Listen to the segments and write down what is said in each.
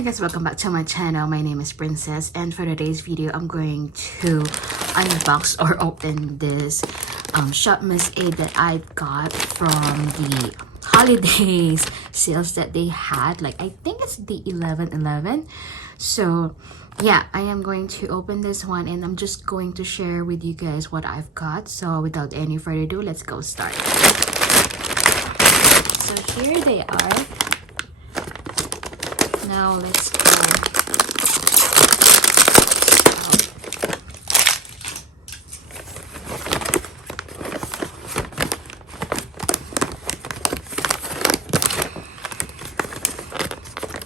Hi guys, welcome back to my channel. My name is Princess, and for today's video I'm going to unbox or open this Shopmissa that I got from the holidays sales that they had. Like, I think it's the 11/11. So yeah, I am going to open this one and I'm just going to share with you guys what I've got. So without any further ado, let's go start. So here they are. Now let's go.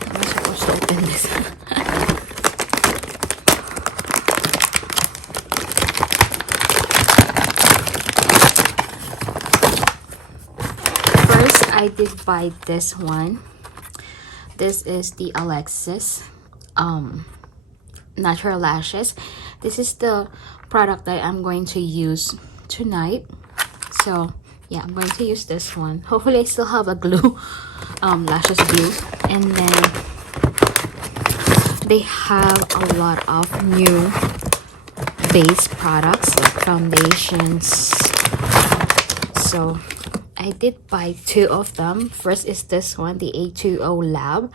I'm supposed to open this. First, I did buy this one. This is the Alexis natural lashes. This is the product that I'm going to use tonight. So yeah, I'm going to use this one. Hopefully I still have a glue, lashes glue. And then they have a lot of new base products, like foundations. So I did buy two of them. First is this one, the A2O Lab.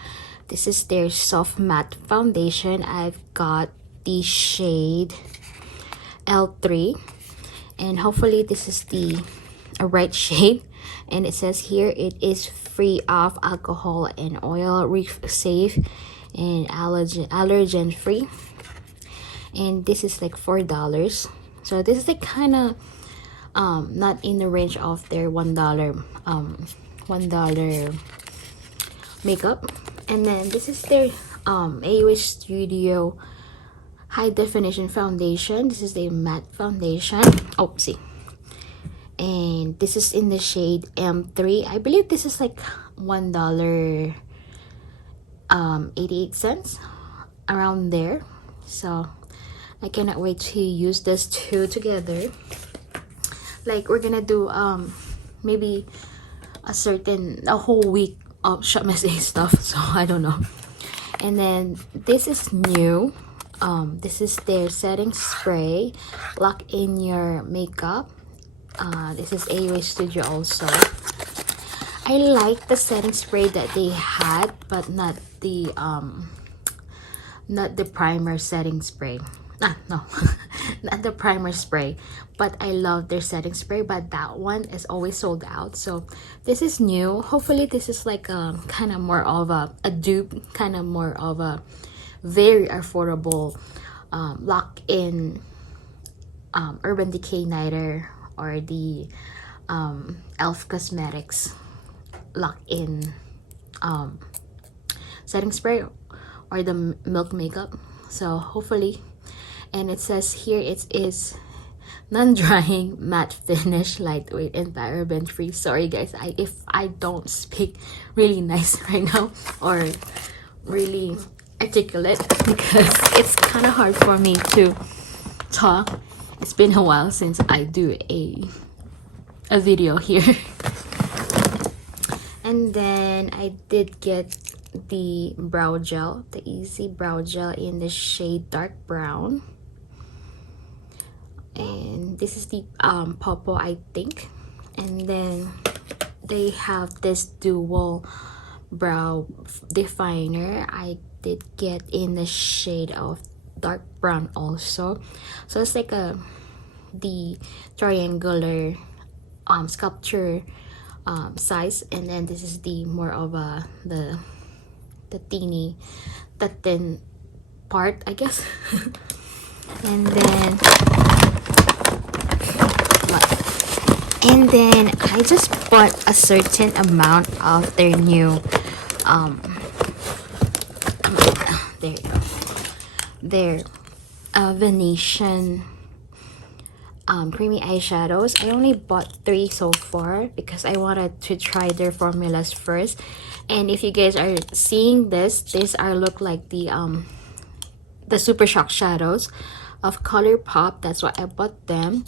This is their soft matte foundation. I've got the shade L3, and hopefully this is the right shade. And it says here it is free of alcohol and oil, reef safe, and allergen free. And this is like $4. So this is like kind of not in the range of their $1 makeup. And then this is their AOH Studio high definition foundation. This is the matte foundation. Oh, see. And this is in the shade M3. I believe this is like $1 88 cents, around there. So I cannot wait to use this two together. Like, we're gonna do maybe a whole week of Shopmissa stuff, so I don't know. And then this is new. This is their setting spray, lock in your makeup. This is AOH Studio also. I like the setting spray that they had, but not the primer setting spray. No. Not the primer spray, but I love their setting spray, but that one is always sold out. So this is new. Hopefully this is like a kind of more of a dupe, kind of more of a very affordable lock-in Urban Decay Nighter, or the Elf Cosmetics lock-in setting spray, or the Milk Makeup. So hopefully. And it says here it is non-drying, matte finish, lightweight, and paraben free. Sorry guys, if I don't speak really nice right now or really articulate, because it's kind of hard for me to talk. It's been a while since I do a video here. And then I did get the brow gel, the Easy Brow Gel in the shade dark brown. And this is the Popo, I think. And then they have this dual brow definer. I did get in the shade of dark brown also. So it's like the triangular sculpture size. And then this is the more of the thin part, I guess. And then I just bought a certain amount of their new there you go, their Venetian creamy eyeshadows. I only bought 3 so far because I wanted to try their formulas first. And if you guys are seeing this, these are look like the Super Shock shadows of ColourPop. That's why I bought them.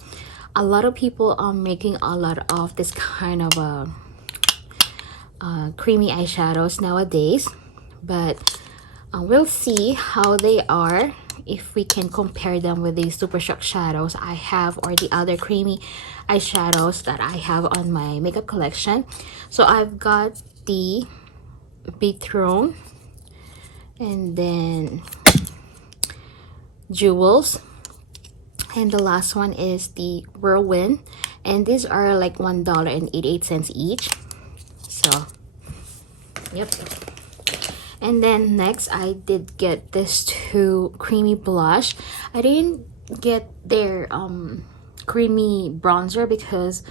A lot of people are making a lot of this kind of creamy eyeshadows nowadays, but We'll see how they are, if we can compare them with the Super Shock shadows I have or the other creamy eyeshadows that I have on my makeup collection. So I've got the Betrone, and then Jewels, and the last one is the Whirlwind, and these are like $1.88 each. So yep. And then next I did get this two creamy blush. I didn't get their creamy bronzer because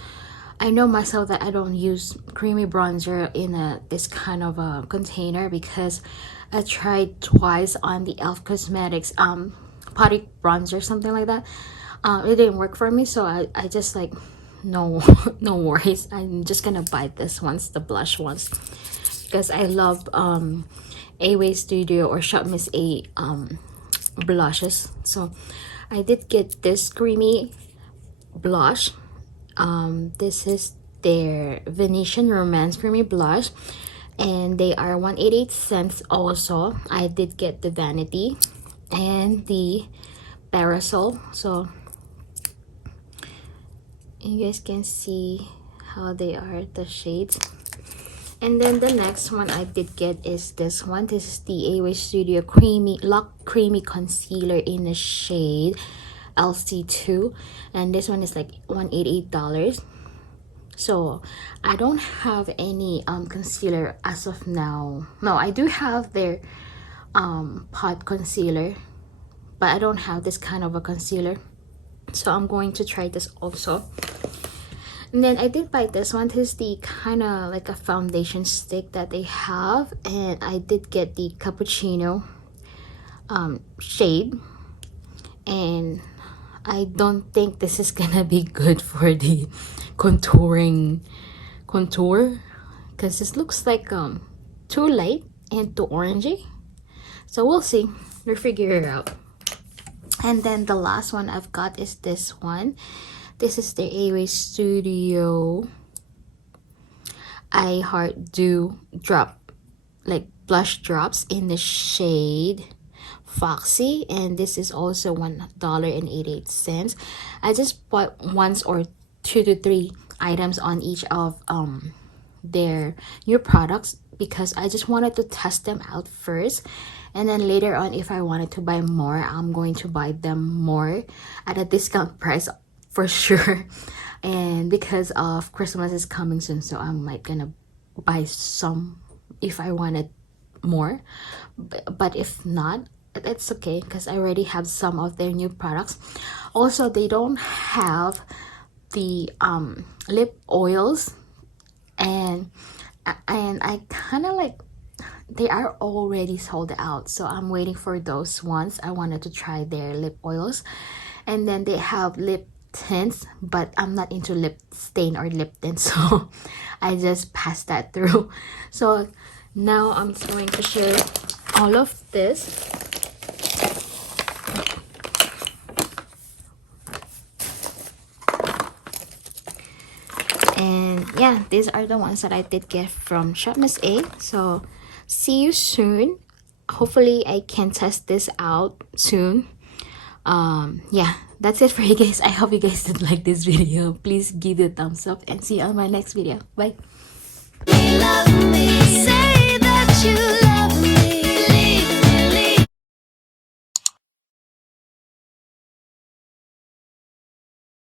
I know myself that I don't use creamy bronzer in this kind of a container, because I tried twice on the Elf Cosmetics potty bronzer, something like that. It didn't work for me, so I just like, no no worries, I'm just gonna buy this ones, the blush ones, because I love A-Way Studio or Shopmissa blushes. So I did get this creamy blush. This is their Venetian Romance creamy blush, and they are 188 cents also. I did get the Vanity and the Parasol, so you guys can see how they are, the shades. And then the next one I did get is this one. This is the A-Way Studio Creamy Lock Creamy Concealer in the shade LC2, and this one is like $188. So I don't have any concealer as of now. No, I do have their pot concealer, but I don't have this kind of a concealer, so I'm going to try this also. And then I did buy this one. This is the kind of like a foundation stick that they have, and I did get the Cappuccino shade, and I don't think this is gonna be good for the contour, because this looks like too light and too orangey. So we'll see, we'll figure it out. And then the last one I've got is this one. This is the A-Way Studio I Heart Dew drop, like blush drops in the shade Foxy, and this is also $1.88. I just bought once or 2 to 3 items on each of their new products, because I just wanted to test them out first, and then later on, if I wanted to buy more, I'm going to buy them more at a discount price for sure. And because of Christmas is coming soon, so I might gonna buy some if I wanted more, but if not, it's okay, because I already have some of their new products. Also, they don't have the lip oils, and I kind of like, they are already sold out, so I'm waiting for those ones. I wanted to try their lip oils. And then they have lip tints, but I'm not into lip stain or lip tint, so I just passed that through. So now I'm just going to share all of this. And yeah, these are the ones that I did get from Shopmissa. So see you soon. Hopefully I can test this out soon. Yeah, that's it for you guys. I hope you guys did like this video. Please give it a thumbs up, and see you on my next video. Bye.